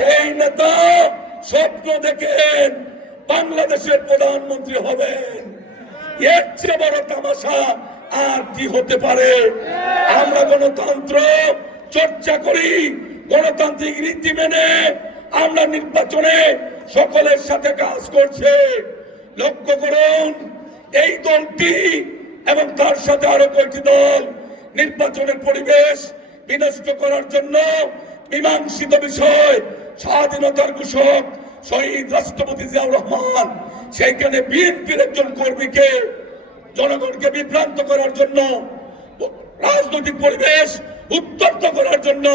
সেই নেতা স্বপ্ন দেখেন বাংলাদেশের প্রধানমন্ত্রী হবেন। এর চেয়ে বড় তামাশা আর কি হতে পারে? আমরা গণতন্ত্র চর্চা করি, গণতান্ত্রিক রীতি মেনে আমরা নির্বাচনে সকলের সাথে কাজ করছে। লক্ষ্য করুন, এই দলটি এবং তার সাথে আরো কয়েকটি দল নির্বাচনের পরিবেশ বিনষ্ট করার জন্য মীমাংসিত বিষয় স্বাধীনতার ঘোষক শহীদ রাষ্ট্রপতি জিয়াউর রহমান সেইখানে বিএনপির একজন কর্মীকে জনগণকে বিভ্রান্ত করার জন্য, রাজনৈতিক পরিবেশ উত্তপ্ত করার জন্য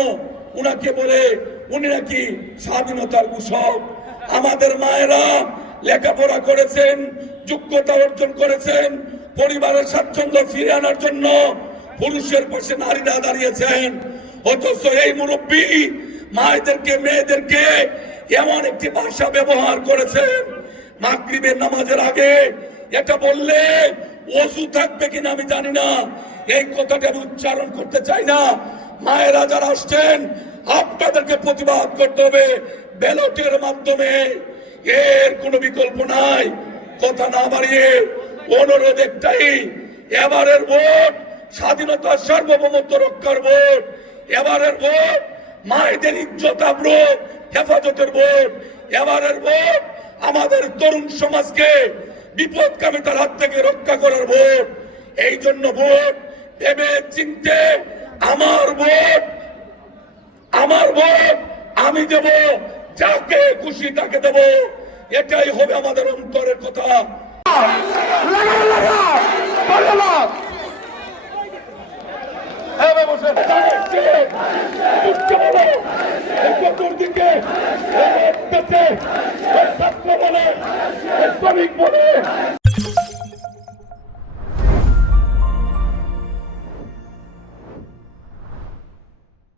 উনাকে বলে উনি নাকি স্বাধীনতার ঘোষক। আমাদের মায়েরা লেখাপড়া করেছেন, যোগ্যতা অর্জন করেছেন, পরিবারের স্বাচ্ছন্দ্য ফিরে আনার জন্য পুরুষের পাশে নারীরা দাঁড়িয়েছেন। অথচ এই মুরব্বী মায়েদেরকে, মেয়েদেরকে এমন একটি ভাষা ব্যবহার করেছেন, মাগরিবের নামাজের আগে এটা বললে ওযু থাকবে কিনা আমি জানি না, এই কথাটা আমি উচ্চারণ করতে চাই না। মায়েরা যারা আসছেন আপনাদেরকে প্রতিবাদ করতে হবে ব্যালটের মাধ্যমে, এর কোনো বিকল্প নাই। কথা না বাড়িয়ে অনুরোধ একটাই, এবারের ভোট স্বাধীনতার সার্বভৌমত্ব রক্ষার ভোট, এবারের ভোট মায়েদের ইজ্জত আবরু হেফাজতের ভোট, এবারের ভোট আমাদের তরুণ সমাজকে বিপদকামিতার হাত থেকে রক্ষা করার ভোট। এই জন্য ভোট ভেবে চিনতে, আমার ভোট আমি দেব, যাকে খুশি তাকে দেব, এটাই হবে আমাদের অন্তরের কথা। চতুর্দিকে বলে